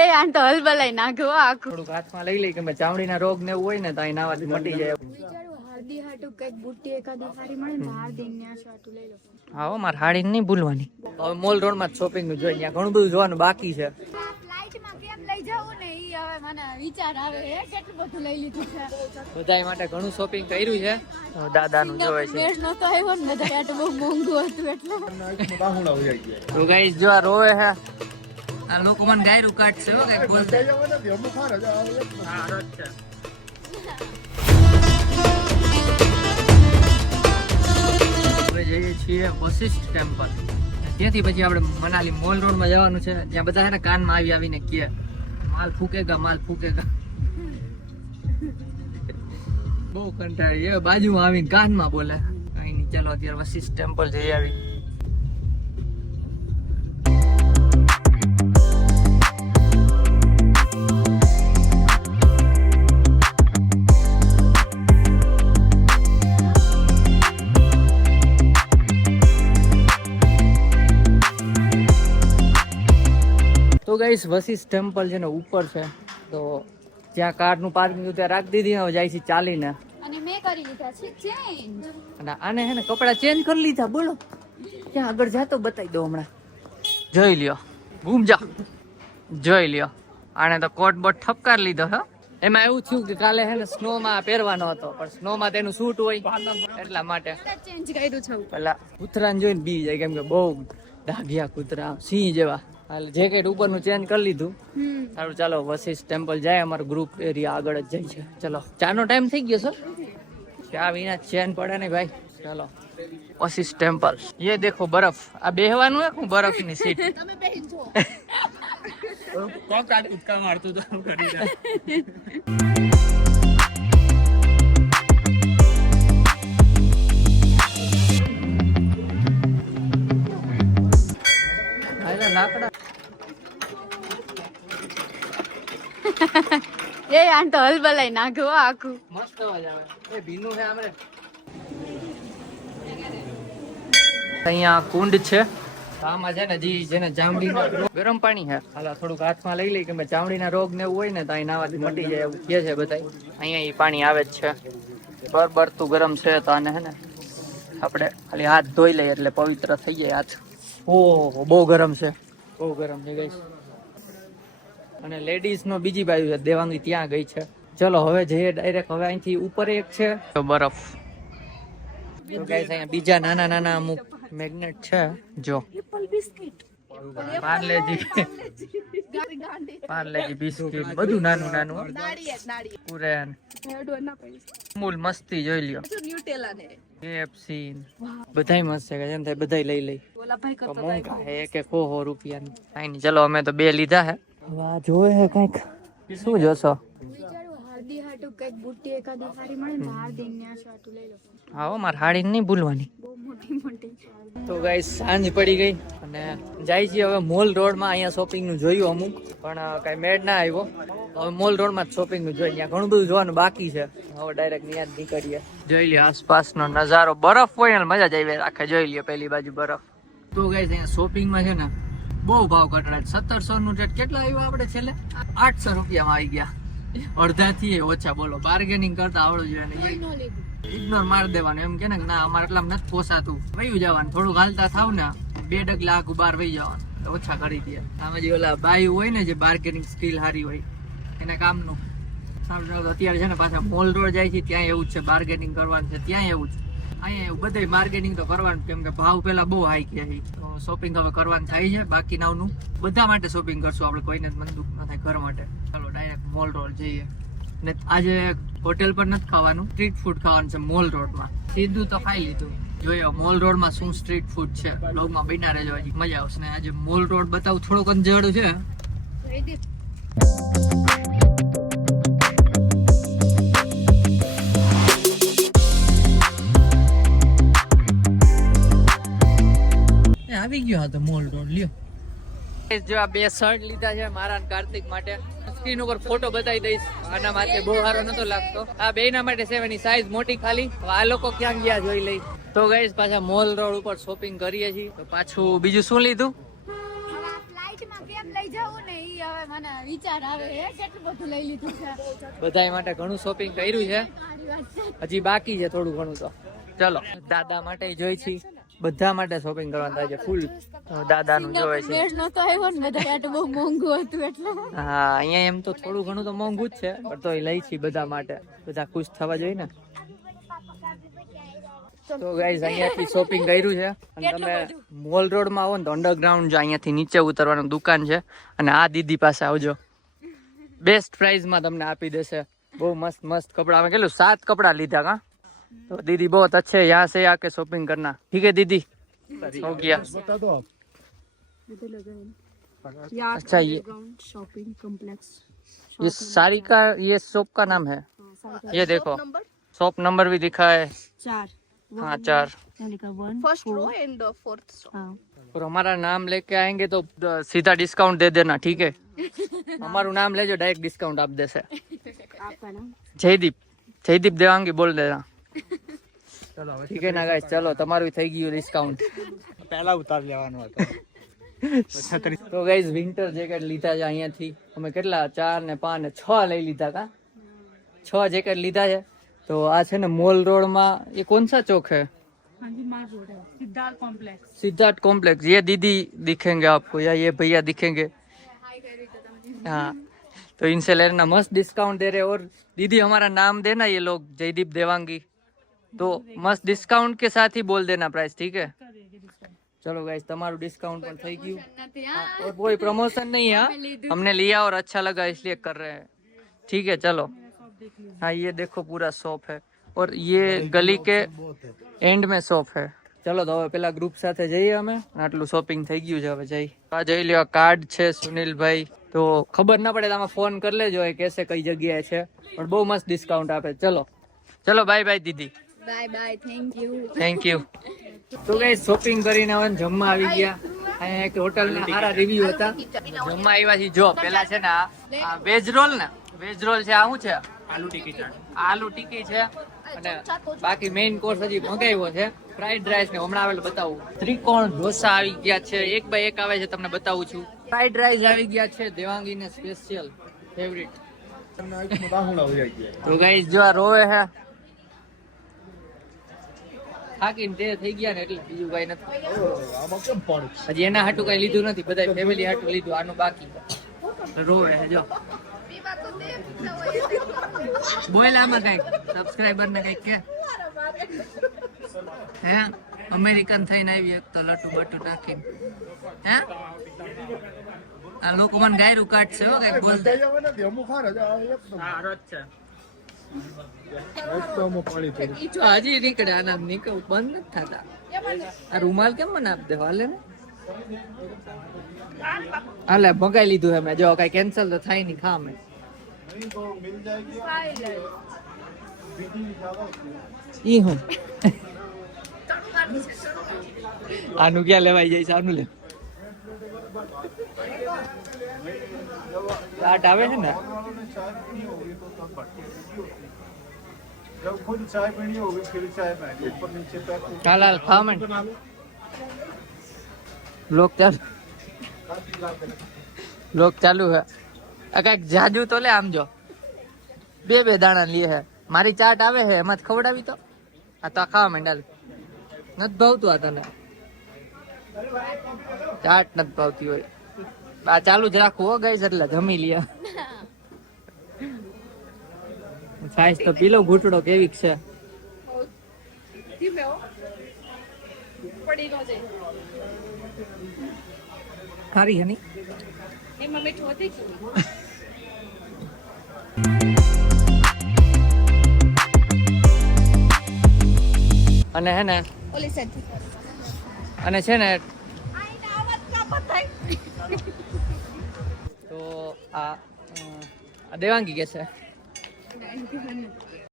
એ આન તો હલબલાઈ નાખો આખું. થોડુંક હાથમાં લઈ લઈ કે ચામડીના રોગ ને એવું હોય ને તો અહીં નાવાથી મટી જાય. વિચારું હાર્દી હાટુ કઈક બુટ્ટી એકાદી સારી મળે ને હાર્દી ને હાટુ લઈ લો. હા મારે હાડી નહીં ભૂલવાની. હવે મોલ રોડ માં શોપિંગ નું જોઈએ, ત્યાં ઘણું બધું જોવાનું બાકી છે. ફ્લાઇટમાં કેમ લઈ જાવું ને ઈ હવે મને વિચાર આવે હે કેટલું બધું લઈ લીધું છે. બધાય માટે ઘણું શોપિંગ કર્યું છે. દાદાનું જોવે છે. મેળ નતો આવ્યો ને બધા આટલું બહુ મોંઘું હતું એટલે. તો ગાઈસ જો આ રોવે છે. આ લોકો મને ગાયરું કાઢશે હો કઈ બોલતે. હા રોજ છે. હવે જઈએ છીએ વશિષ્ઠ ટેમ્પલ. ત્યાંથી પછી આપણે મનાલી મોલ રોડ માં જવાનું છે. ત્યાં બધા છે ને કાનમાં આવીને કહે માલ ફૂકેગા માલ ફૂકેગા. બહુ કંટાળી એ બાજુમાં આવીને કાનમાં બોલે. કઈ નહીં ચાલો અત્યારે વશિષ્ઠ ટેમ્પલ જઈ આવી. તો ગાઈસ વશિષ્ઠ ટેમ્પલ છે ને ઉપર છે, તો જ્યાં કારનું પાર્કિંગ ત્યાં રાખી દીધી. હવે જાય છે ચાલીને. અને મેં કરી લીધા છે ચેન્જ. અને આને હે ને કપડા ચેન્જ કરી લીધા. બોલો ત્યાં આગળ જાતો બતાવી દો હમણાં. જોઈ લ્યો ઘૂમ જા જોઈ લ્યો. આને તો કોટ બોટ ઠપકાર લીધો હે. એમાં એવું થયું કે કાલે હે ને સ્નો માં પહેરવાનો હતો, પણ સ્નો માં તેનું સૂટ હોય એટલા માટે ચેન્જ કર્યું છે. પેલા કૂતરાને જોઈને બી જાય, કેમ કે બહુ ડાઘિયા કૂતરા સિંહ જેવા. જેકેટ ઉપરનું ચેન્જ કરી લીધું. સારું ચાલો વશિષ્ઠ ટેમ્પલ જાય. અમારો ગ્રુપ એરિયા આગળ જ જાય છે. ચલો ચાનો ટાઈમ થઈ ગયો સર. ચા વિના ચેન પડે ને ભાઈ. ચાલો વશિષ્ઠ ટેમ્પલ. ये देखो बर्फ. આ બેહવાનું હે બરફની સીટ. તમે બેહી જો. કોક કાટ ઉટકા મારતું તો કરી દે. લાકડા એ આન તો હલબલાઈ નાખો આખું. મસ્ત અવાજ આવે. એ ભીનું છે આપણે. અહીંયા કુંડ છે. આમાં છે ને જી જેને ચામડીના ગરમ પાણી છે. હાલા થોડુંક હાથમાં લઈ લઈ કે ચામડીના રોગ ને એવું હોય ને તો અહીં નાવાથી મટી જાય એવું કહે છે બધા. અહીંયા એ પાણી આવે જ છે. બરબરતું ગરમ છે તો આને હે ને આપણે ખાલી હાથ ધોઈ લઈએ એટલે પવિત્ર થઈ જાય હાથ. ઓહો બહુ ગરમ છે, બહુ ગરમ છે ગાઈસ. અને લેડીઝ નો બીજી બાજુ છે, દેવાંગી ત્યાં ગઈ છે. ચલો હવે જઈએ ડાયરેક્ટ. હવે અહીંથી ઉપર એક છે તો બરફ. તો ગાઈસ અહીંયા બીજા નાના નાના અમુક મેગ્નેટ છે. જો પાર્લેજી બિસ્કિટ બધું નાનું નાનું. પૂરેન અમૂલ મસ્તી જોઈ લ્યો. કેએફસી બધાય મસ્ત છે. જેમ થાય બધાય લઈ લઈ. મોંઘા હે કે 100 રૂપિયાની. કાઈ નહીં ચલો અમે તો 2 લીધા હે. હવે આ જોવે હે કઈક. શું જોશો? વિચારું હાર્દી હાટુ કઈક બુટ્ટી એકાદી સારી મળે ને હાર્દી ને હાટુ લઈ લો. હા મારે હાડી નહીં ભૂલવાની. બહુ મોટી મોટી. તો ગાઈસ સાંજ પડી ગઈ અને જાય છે હવે મોલ રોડ માં. અહીંયા શોપિંગ નું જોયું અમુક, પણ કઈ મેળ ના આવ્યો. હવે મોલ રોડ માં શોપિંગ નું જોઈએ. ત્યાં ઘણું બધું જોવાનું બાકી છે. હવે ડાયરેક્ટ ત્યાં જ નીકળીએ. જોઈ લ્યો આસપાસનો નજારો. બરફ હોય ને મજા જ આવી રાખે. જોઈ લ્યો પેલી બાજુ બરફ. તો ગાઈસ અહીંયા શોપિંગ માં છે ને બહુ ભાવ કટરાય. 1700 નું રેટ કેટલા આવ્યું આપણે છેલ્લે? 800 રૂપિયામાં આવી ગયા. અડધા થી ઓછા. બોલો બાર્ગેનિંગ કરતા આવડું જોઈએ. ઇગ્નોર માર દેવાનું. એમ કે ને ના અમારે એટલા નથી પોસાતું. વયું જવાનું. થોડુંક હાલતા થાવ ને 2 ડગલા આગુ બહાર વહી જવાનું. ઓછા કરી દે. આમાં જે ઓલા બાયું હોય ને જે બાર્ગેનિંગ સ્કિલ હારી હોય એના કામનું. અત્યારે છે ને પાછા મોલ રોડ જાય છે ત્યાં એવું જ છે. બાર્ગેનિંગ કરવાનું છે ત્યાં એવું જ. અહીંયા એવું બધે બાર્ગેનિંગ તો કરવાનું, કેમ કે ભાવ પેલા બહુ હાઈ ગયા છે. તો શોપિંગ હવે કરવાનું થાય છે. બાકી નાવનું બધા માટે શોપિંગ કરશું આપણે. કોઈને જ મનદુખ ન થાય ઘર માટે. ચાલો ડાયરેક્ટ મોલ રોડ જઈએ. ને આજે હોટેલ પર નથી ખાવાનું, સ્ટ્રીટ ફૂડ ખાવાનું છે મોલ રોડમાં. સીધું તો ખાઈ લીધું. જોયો મોલ રોડમાં શું સ્ટ્રીટ ફૂડ છે. બ્લોગમાં બન્યા રહેજો, હજી મજા આવશે. ને આજે મોલ રોડ બતાવું થોડુંક અંજવાળું છે. આવી ગયો હતો મોલ રોડ. લ્યો જો આ 2 શર્ટ લીધા છે મારા અને કાર્તિક માટે. સ્ક્રીન ઉપર ફોટો બતાવી દઈશ. આના માટે બહુ સારો નતો લાગતો. આ બેના માટે છે. એની સાઈઝ મોટી ખાલી. આ લોકો ક્યાં ગયા જોઈ લઈ. તો ગાઈસ પાછા મોલ રોડ ઉપર શોપિંગ કરીએ છીએ. તો પાછું બીજું શું લીધું? ફ્લાઇટમાં કેમ લઈ જાવું ને ઈ હવે મને વિચાર આવે હે કેટલું બધું લઈ લીધું છે. બધાય માટે ઘણું શોપિંગ કર્યું છે, સારી વાત છે. હજી બાકી છે થોડું ઘણું. તો ચલો દાદા માટે જોઈ છી, બધા માટે શોપિંગ કરવાનું થાય છે ફૂલ. દાદાનું જોવે છે. મેળ નતો આવ્યો ને બધા માટે બહુ મોંઘું હતું એટલે. હા અહીંયા એમ તો થોડું ઘણું તો મોંઘું જ છે, પણ તો એ લઈ છી બધા માટે, બધા ખુશ થવા જોઈએ ને. તો ગાઈઝ અહીંયાથી શોપિંગ કર્યું છે, અને તમે મોલ રોડ માં આવો ને તો અંડરગ્રાઉન્ડ જો અહીંયાથી નીચે ઉતરવાનું દુકાન છે, અને આ દીદી પાસે આવજો, બેસ્ટ પ્રાઇસ માં તમને આપી દેશે. બહુ મસ્ત મસ્ત કપડા, અમે કેટલું 7 કપડા લીધા કા. तो दीदी बहुत अच्छे है, यहाँ से आके शॉपिंग करना, ठीक है दीदी? हो गया। बता दो आप। अच्छा शॉपिंग कॉम्प्लेक्स ये साड़ी का ये शॉप का नाम है, ये देखो शॉप नंबर भी लिखा है 4 हाँ 4 फर्स्ट रो एंड फोर्थ हाँ और हमारा नाम लेके आएंगे तो सीधा डिस्काउंट दे देना, ठीक है? हमारा नाम ले जो डायरेक्ट डिस्काउंट आप दे से। आपका नाम जयदीप देवांगी बोल देना, ठीक है ना गाइस? चलो તમારું થઈ ગયું ડિસ્કાઉન્ટ, પહેલા ઉતાર લેવાનો હતો. તો ગાઈસ વિન્ટર જેકેટ લીધા છે અહીંયાથી અમે, કેટલા 4 ને 5 ને 6 લઈ લીધા કા, 6 જેકેટ લીધા છે. તો આ છે ને મોલ રોડ માં, ये कौन सा चौक है? हाँ जी मार रोड है, सिद्धार्थ कॉम्प्लेक्स. सिद्धार्थ कॉम्प्लेक्स. ये दीदी दिखेंगे आपको या ये भैया दिखेंगे? हाँ तो इनसे लेना, मस्त डिस्काउंट दे रहे. और दीदी हमारा नाम देना ये लोग जयदीप देवांगी, तो मस्त डिस्काउंट के साथ ही बोल देना प्राइस, ठीक है? चलो गाइस તમારું ડિસ્કાउंट પણ થઈ ગયું, और कोई प्रमोशन नहीं है, हमने लिया और अच्छा लगा इसलिए कर रहे हैं, ठीक है? चलो हाँ ये देखो पूरा शॉप है, और ये गली के एंड में शॉप है. चलो तो હવે પેલા ગ્રુપ સાથે જઈએ અમે, આટલું શોપિંગ થઈ ગયું છે, હવે જઈ આ જોઈ લ્યો. કાર્ડ છે સુનિલભાઈ, તો ખબર ના પડે તમે ફોન કરી લેજો એ કહેશે કઈ જગ્યાએ છે, પણ બહુ મસ્ત ડિસ્કાઉન્ટ આપે. ચલો ચલો bye bye Didi, bye bye, thank you. Thank you. તો ગાઈસ શોપિંગ કરીને હવે જમવા આવી ગયા. અહીંયા એક હોટલ ના સારા રિવ્યુ હતા, જમવા આવ્યા છીએ. જો પેલા છે ને આ વેજ રોલ ને, વેજ રોલ છે, આ શું છે? આલુ ટિક્કી ચાટ, આલુ ટિક્કી છે, અને બાકી મેઇન કોર્સ હજી મંગાવ્યો છે ફ્રાઈડ રાઈસ ને, હમણાં આવેલું બતાવું. ત્રિકોણ ઢોસા આવી ગયા છે, એક બાય એક આવે છે, તમને બતાવું છું. ફ્રાઈડ રાઈસ આવી ગયા છે, દેવાંગી ને સ્પેશિયલ ફેવરિટ. તો ગાઈસ જો આ રોવે છે, થાકીને તે થઈ ગયા ને, એટલે બીજું કઈ નથી. હજી એના હાટું કઈ લીધું નથી, બધા ફેમિલી હાટું લીધું, આનું બાકી રોવે છે. જો બોલ આમાં કઈક સબસ્ક્રાઇબર ને કઈક કે હે, અમેરિકન થઈને આવી એક તો લટુ બટુ નાખીને, હે આ લોકો મને ગાયરું કાઢશે હો, કઈક બોલ. હજી નીકળે, આના નીકળ બંધ નથી થતા. આ રૂમાલ કેમ મને આપ દે, હાલે ને હાલે ભગાઈ લીધું હે મેં. જો કઈ કેન્સલ તો થાય નહીં, ખા મેં ઈ હું આનું ક્યાં લેવાઈ જાય છે, આનું લે આટ આવે છે ને. जब खुद चाय पीनी होगी फिर चाय पीनी, ऊपर नीचे पैक. હાલ હાલ ખા મેં. લોક ચાલુ હે. આ કઈક જાજુ તો લે, આમ જો બે દાણા લે હે. મારી ચાટ આવે હે એમાં જ ખવડાવી તો. આ તો ખાવા માંડાલ નથી ભાવતું, આ તને ચાટ નથી ભાવતી હોય. આ ચાલુ જ રાખવું હો ગાઈસ, એટલે જમી લે. સાઈઝ તો પીલો ઘૂંટડો કેવી છે. સારી હે ની એમાં મીઠું હતી કે અને હે ને ઓલી સાઈડ અને છે ને તો આ દેવાંગી કે છે